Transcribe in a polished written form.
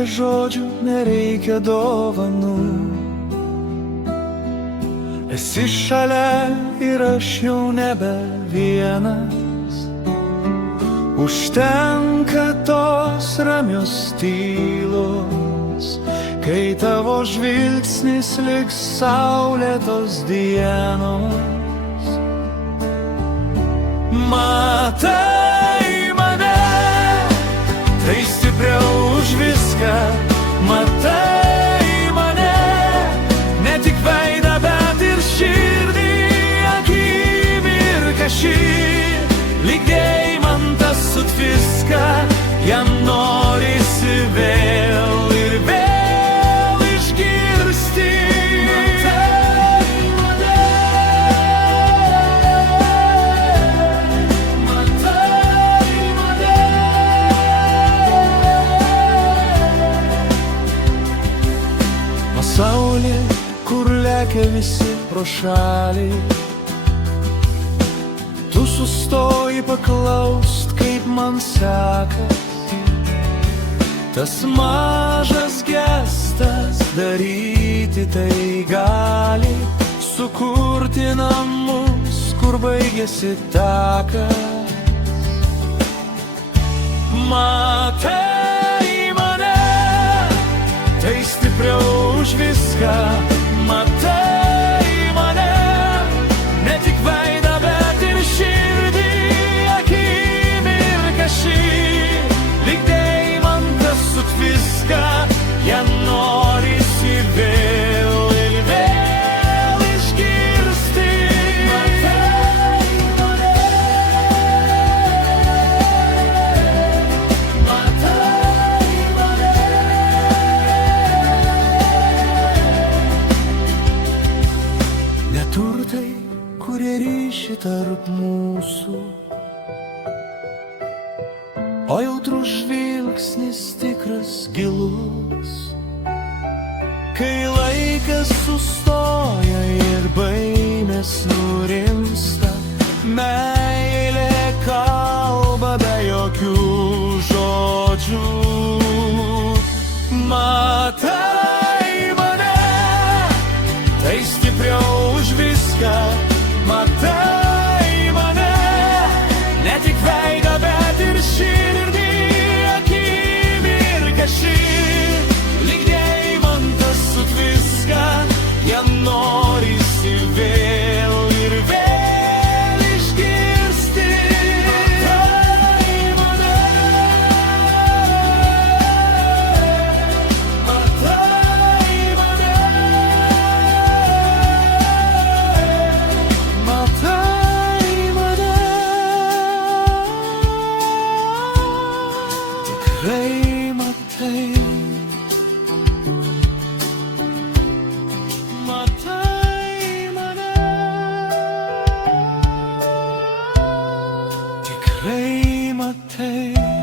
nereikia žodžių, nereikia dovanų. Esi šalia ir aš jau nebe vienas. Užtenka tos ramios tylos, kai tavo žvilgsnis lyg saulėtos dienos. Matai mane, tai stipriau už viską. Matai mane, ne tik veidą, bet ir širdį. Akimirką šį, lyg deimantas sutviska, jam norisi vėl ir vėl išgirsti. Pasaulį, kur lekia visi pro šalį, tu sustoji paklaust, kaip man sekas. Tas mažas gestas daryti tai gali, sukurti namus, kur baigėsi takas. Matai mane, tai stipriau už viską. Matai mane, ne tik veidą, bet ir širdį. Akimirką šį, lyg deimantas sutviska, ją norisi vėl ir vėl išgirsti. Matai mane, matai mane. Neturtai, kurie ryši tarp mūsų, o jautrus žvilgsnis tikras gilus. Kai laikas sustoja ir baimės nurimsta, meilė kalba be jokių žodžių. Matai mane, tai stipriau už viską. Matai mane, ne tik veidą, bet ir širdį. Akimirką šį, lyg deimantas sutviska, jam norisi vėl ir vėl išgirsti. Matai mane, matai mane, matai mane. Tikrai matai, matai mane. Tikrai matai.